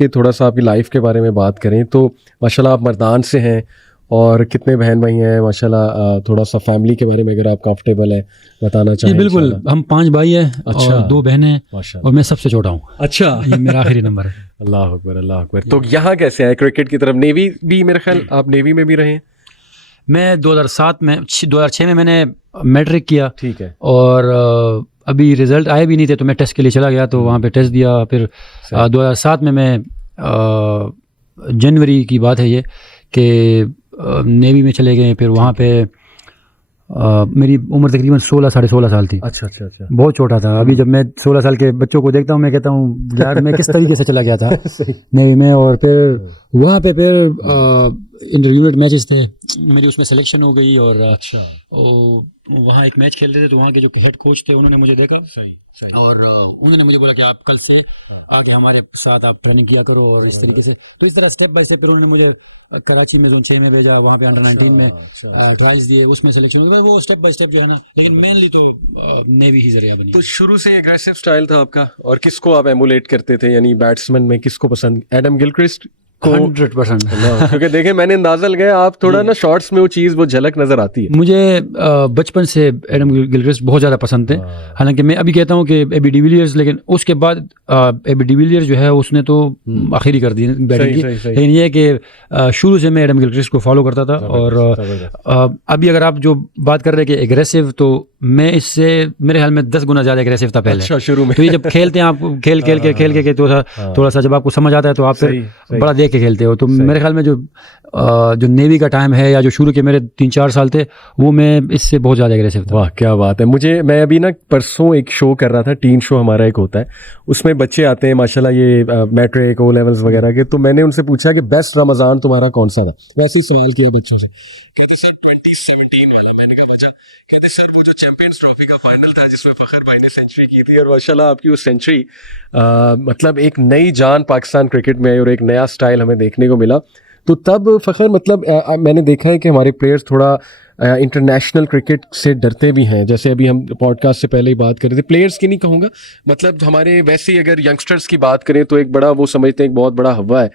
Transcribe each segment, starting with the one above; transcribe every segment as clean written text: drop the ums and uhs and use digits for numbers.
کہ تھوڑا سا آپ کی لائف کے بارے میں بات کریں تو ماشاءاللہ آپ مردان سے ہیں اور کتنے بہن بھائی ہیں ماشاءاللہ، تھوڑا سا فیملی کے بارے میں اگر آپ کمفرٹیبل ہیں بتانا چاہیں؟ جی بالکل، ہم 5 بھائی ہیں اور 2 بہنیں اور میں سب سے چھوٹا ہوں. اچھا، یہ میرا آخری نمبر ہے. اللہ اکبر اللہ اکبر. تو یہاں کیسے آئے کرکٹ کی طرف؟ نیوی بھی میرے خیال آپ نیوی میں بھی رہے ہیں. میں 2006 میں نے میٹرک کیا. ٹھیک ہے. اور ابھی رزلٹ آئے بھی نہیں تھے تو میں ٹیسٹ کے لیے چلا گیا تو وہاں پہ ٹیسٹ دیا. پھر 2007 میں جنوری کی بات ہے یہ کہ نیوی میں چلے گئے. پھر وہاں پہ میری عمر تقریباً 16 سال تھی. اچھا اچھا اچھا، بہت چھوٹا تھا. ابھی جب میں 16 سال کے بچوں کو دیکھتا ہوں میں کہتا ہوں یار میں کس طریقے سے چلا گیا تھا نیوی میں. اور پھر وہاں پہ پھر انٹر یونٹ میچز تھے میری، اس میں سلیکشن ہو گئی. اور وہاں ایک میچ کھیل رہے تھے تو وہاں کے جو ہیڈ کوچ تھے انہوں نے مجھے دیکھا اور انہوں نے مجھے بولا کہ آپ کل سے آ کے ہمارے ساتھ آپ ٹریننگ کیا کرو. اور اس طریقے سے تو اس طرح اسٹیپ بائی اسٹیپ پھر انہوں نے مجھے کراچی میں زون 6 میں بھیجا. وہاں پہ انڈر 19 میں ٹرائلز دیے، اس میں سلیکشن ہو گیا. وہ اسٹیپ بائی اسٹیپ جو ہے نا، لیکن مینلی تو نیوی ہی ذریعہ بنی. تو شروع سے اگریسو سٹائل تھا آپ کا، اور کس کو آپ ایمولیٹ کرتے تھے؟ یعنی بیٹسمین میں کس کو پسند؟ ایڈم گلکرسٹ کو 100%. کیونکہ دیکھیں میں نے اندازہ لگایا آپ تھوڑا نا شارٹس میں وہ چیز وہ جھلک نظر آتی ہے. مجھے بچپن سے ایڈم گلکرسٹ بہت زیادہ پسند تھے. حالانکہ میں ابھی کہتا ہوں کہ اے بی ڈی ویلیئرز، لیکن اس کے بعد اے بی ڈی ویلیئرز جو ہے اس نے تو آخری کر دی بیٹنگ کی. لیکن یہ کہ شروع سے میں ایڈم گلکرسٹ کو فالو کرتا تھا. اور ابھی اگر آپ جو بات کر رہے کہ اگریسو، تو میں اس سے میرے خیال میں 10 گنا زیادہ اگریسو تھا پہلے. شروع میں تو یہ جب کھیلتے ہیں آپ کھیل کے تھوڑا سا جب آپ کو سمجھ آتا ہے تو آپ پھر بڑا دیکھ کے کھیلتے ہو. تو میرے خیال میں جو نیوی کا ٹائم ہے یا جو شروع کے میرے 3-4 سال تھے وہ میں اس سے بہت زیادہ اگریسو تھا. واہ کیا بات ہے. میں ابھی نا پرسوں ایک شو کر رہا تھا، ٹین شو ہمارا ایک ہوتا ہے، اس میں بچے آتے ہیں ماشاءاللہ یہ میٹرک او لیولز وغیرہ کے. تو میں نے ان سے پوچھا کہ بیسٹ رمضان تمہارا کون سا تھا؟ ویسے ہی سوال کیا بچوں سے، کہتے سر 2017 والا. میں نے کہا بچہ، کہتے سر وہ جو چیمپئنز ٹرافی کا فائنل تھا جس میں فخر بھائی نے سینچری کی تھی. اور ماشاءاللہ آپ کی وہ سینچری مطلب ایک نئی جان پاکستان کرکٹ میں آئی اور ایک نیا سٹائل ہمیں دیکھنے کو ملا. تو تب فخر مطلب میں نے دیکھا ہے کہ ہمارے پلیئرز تھوڑا انٹرنیشنل کرکٹ سے ڈرتے بھی ہیں. جیسے ابھی ہم پوڈ کاسٹ سے پہلے ہی بات کر رہے تھے، پلیئرز کی نہیں کہوں گا، مطلب ہمارے ویسے ہی اگر ینگسٹرز کی بات کریں تو ایک بڑا وہ سمجھتے ہیں ایک بہت بڑا ہوا ہے.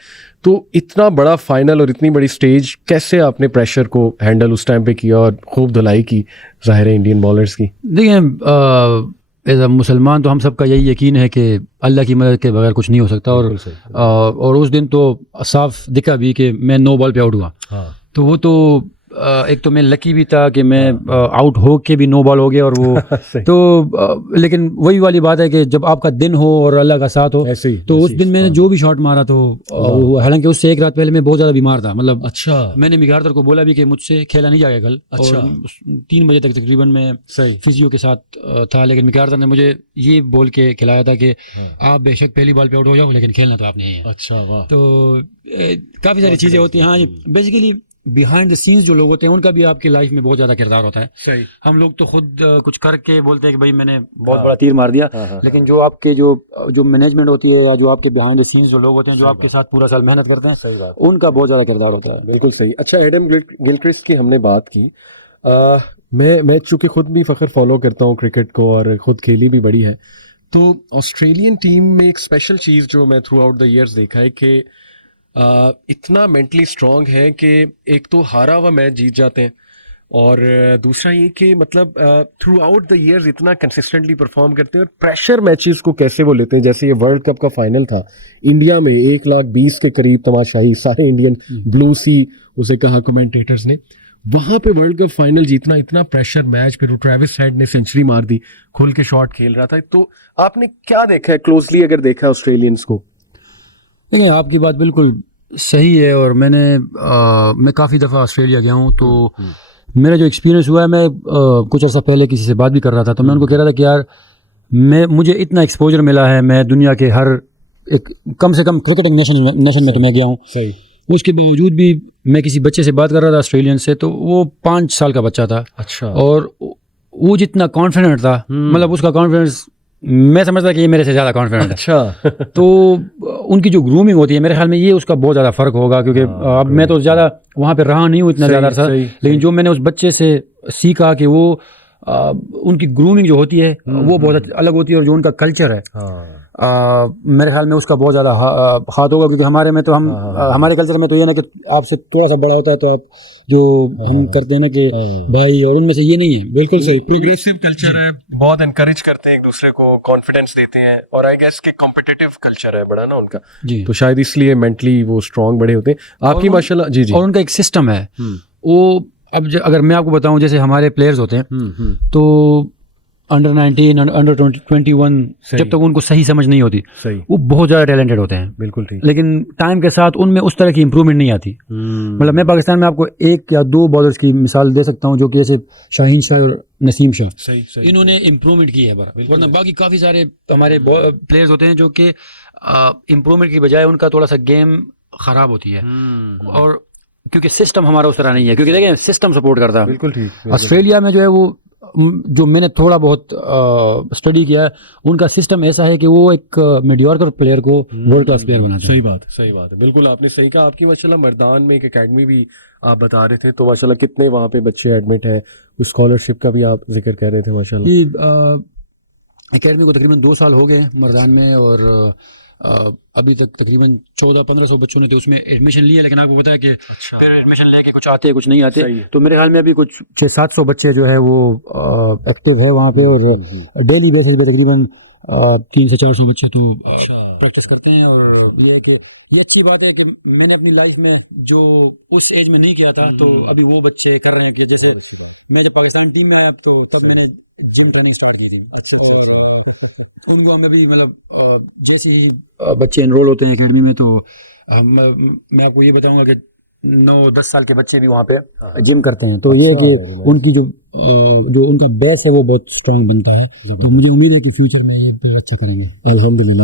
تو اتنا بڑا فائنل اور اتنی بڑی سٹیج کیسے آپ نے پریشر کو ہینڈل اس ٹائم پہ کیا اور خوب دھلائی کی ظاہر ہے انڈین بالرز کی؟ دیکھیں ایز اے مسلمان تو ہم سب کا یہی یقین ہے کہ اللہ کی مدد کے بغیر کچھ نہیں ہو سکتا. اور اس دن تو صاف دکھا بھی کہ میں 9 بال پہ آؤٹ ہوا. تو وہ تو ایک تو میں لکی بھی تھا کہ میں آؤٹ ہو کے بھی 9 بال ہو گیا. اور وہ تو لیکن وہی والی بات ہے کہ جب آپ کا دن ہو اور اللہ کا ساتھ ہو تو اس دن میں نے جو بھی شاٹ مارا تو حالانکہ اس سے ایک رات پہلے میں بہت زیادہ بیمار تھا. مطلب اچھا، میں نے مغارتر کو بولا بھی کہ مجھ سے کھیلا نہیں جائے گا کل. اور 3 بجے تک تقریباً میں فزیو کے ساتھ تھا. لیکن مغارتر نے مجھے یہ بول کے کھلایا تھا کہ آپ بے شک پہلی بال پہ آؤٹ ہو جاؤ لیکن کھیلنا تو آپ نے. اچھا، تو کافی ساری چیزیں ہوتی ہیں. ہاں جی، بیسیکلی بیہائنڈ دا سینس جو لوگ ہوتے ہیں ان کا بھی آپ کی لائف میں بہت زیادہ کردار ہوتا ہے. صحیح. ہم لوگ تو خود کچھ کر کے بولتے ہیں کہ بھائی میں نے بہت بڑا تیر مار دیا. لیکن جو آپ کے جو مینجمنٹ ہوتی ہے یا جو آپ کے بیہائنڈ دا سینس جو لوگ ہوتے ہیں جو آپ کے ساتھ پورا سال محنت کرتے ہیں ان کا بہت زیادہ کردار ہوتا ہے. بالکل صحیح. اچھا، ایڈم گلکرسٹ کی ہم نے بات کی. میں چونکہ خود بھی فخر فالو کرتا ہوں کرکٹ کو اور خود کھیلی بھی بڑی ہے. تو آسٹریلین ٹیم میں ایک اسپیشل چیز جو میں تھرو آؤٹ دا ایئرز دیکھا ہے کہ اتنا مینٹلی اسٹرانگ ہے کہ ایک تو ہارا ہوا میچ جیت جاتے ہیں، اور دوسرا یہ کہ مطلب تھرو آؤٹ دا ایئرز اتنا کنسسٹنٹلی پرفارم کرتے ہیں. اور پریشر میچز کو کیسے وہ لیتے ہیں، جیسے یہ ورلڈ کپ کا فائنل تھا انڈیا میں 120,000 کے قریب تماشائی، سارے انڈین، بلو سی اسے کہا کمنٹیٹرز نے. وہاں پہ ورلڈ کپ فائنل جیتنا، اتنا پریشر میچ، پھر ٹریوس ہیڈ نے سینچری مار دی، کھل کے شاٹ کھیل رہا تھا. تو آپ نے کیا دیکھا ہے کلوزلی اگر دیکھا ہے آسٹریلینس کو؟ دیکھیں آپ کی بات بالکل صحیح ہے. اور میں کافی دفعہ آسٹریلیا گیا ہوں. تو میرا جو ایکسپیرینس ہوا ہے، میں کچھ عرصہ پہلے کسی سے بات بھی کر رہا تھا تو میں ان کو کہہ رہا تھا کہ یار مجھے اتنا ایکسپوجر ملا ہے، میں دنیا کے ہر ایک کم سے کم کرکٹنگ نیشن میں تو میں گیا ہوں. اس کے باوجود بھی میں کسی بچے سے بات کر رہا تھا آسٹریلین سے، تو وہ 5 سال کا بچہ تھا. اچھا. اور وہ جتنا کانفیڈنٹ تھا، مطلب اس کا کانفیڈنس میں سمجھتا کہ یہ میرے سے زیادہ کانفیڈنٹ ہے. اچھا. تو ان کی جو گرومنگ ہوتی ہے میرے خیال میں یہ اس کا بہت زیادہ فرق ہوگا. کیونکہ اب میں تو زیادہ وہاں پہ رہا نہیں ہوں اتنا زیادہ عرصہ، لیکن جو میں نے اس بچے سے سیکھا کہ وہ ان کی گرومنگ جو ہوتی ہے وہ بہت الگ ہوتی ہے, اور جو ان کا کلچر ہے میرے خیال میں اس کا بہت زیادہ ہاتھ ہوگا, کیونکہ ہمارے میں تو ہمارے کلچر میں تو یہ نا کہ آپ سے تھوڑا سا بڑا ہوتا ہے تو آپ جو ہم کرتے ہیں نا کہ بھائی, اور ان میں سے یہ نہیں ہے. بالکل صحیح, پروگریسو کلچر ہے, بہت انکریج کرتے ہیں ایک دوسرے کو, کانفیڈینس دیتے ہیں, اور آئی گیس کہ کمپٹیٹیو کلچر ہے بڑا نا ان کا, تو شاید اس لیے مینٹلی وہ اسٹرانگ بڑے ہوتے ہیں. آپ کی ماشاء اللہ. جی جی. اور ان کا ایک سسٹم ہے وہ, اب اگر میں آپ کو بتاؤں, جیسے ہمارے پلیئرز ہوتے ہیں تو انڈر 19 انڈر 21 جب تک ان کو صحیح سمجھ نہیں ہوتی وہ بہت زیادہ ٹیلنٹڈ ہوتے ہیں. بالکل ٹھیک. لیکن ٹائم کے ساتھ ان میں اس طرح کی امپرومنٹ نہیں آتی. مطلب میں پاکستان میں آپ کو 1 یا 2 بالرز کی مثال دے سکتا ہوں, جو کہ جیسے شاہین شاہ اور نسیم شاہ, انہوں نے امپرومنٹ کی ہے, ورنہ باقی کافی سارے ہمارے پلیئرز ہوتے ہیں جو کہ امپرومنٹ کی بجائے ان کا تھوڑا سا گیم خراب ہوتی ہے, اور کیونکہ سسٹم ہمارا اس طرح نہیں ہے, کیونکہ دیکھیں سسٹم سپورٹ کرتا ہے. بالکل ٹھیک. آسٹریلیا میں جو ہے وہ, جو میں نے تھوڑا بہت اسٹڈی کیا ہے, ان کا سسٹم ایسا ہے کہ وہ ایک میڈیوکر پلیئر کو ورلڈ کلاس پلیئر بناتا ہے. صحیح بات, صحیح بات ہے, بالکل آپ نے صحیح کہا. آپ کی ماشاءاللہ مردان میں ایک اکیڈمی بھی آپ بتا رہے تھے, تو ماشاءاللہ کتنے وہاں پہ بچے ایڈمٹ ہیں, اسکالرشپ کا بھی آپ ذکر کر رہے تھے ماشاءاللہ. اکیڈمی کو تقریباً 2 سال ہو گئے مردان میں, اور ابھی تک تقریباً 1400-1500 بچوں نے تو اس میں ایڈمیشن لیا, لیکن آپ کو پتا ہے کہ پھر ایڈمیشن لے کے کچھ آتے ہیں کچھ نہیں آتے, تو میرے خیال میں ابھی کچھ 600-700 بچے جو ہے وہ ایکٹیو ہے وہاں پہ, اور ڈیلی بیسس پہ تقریباً 300 سے 400 بچے تو پریکٹس کرتے ہیں. اور یہ ہے کہ یہ اچھی بات ہے کہ میں نے اپنی لائف میں جو اس ایج میں نہیں کیا تھا تو ابھی وہ بچے کر رہے ہیں. کہ جیسے میں جب پاکستان ٹیم میں آیا تو تب میں نے جم ٹریننگ اسٹارٹ کی تھی. ان میں بھی مطلب جیسے ہی بچے انرول ہوتے ہیں اکیڈمی میں, تو میں آپ کو یہ بتاؤں گا کہ 9-10 سال کے بچے بھی وہاں پہ جم کرتے ہیں. تو یہ ہے کہ ان کی جو ان کا بیس ہے وہ بہت اسٹرانگ بنتا ہے. تو مجھے امید ہے کہ فیوچر میں یہ اچھا کریں گے. الحمدللہ.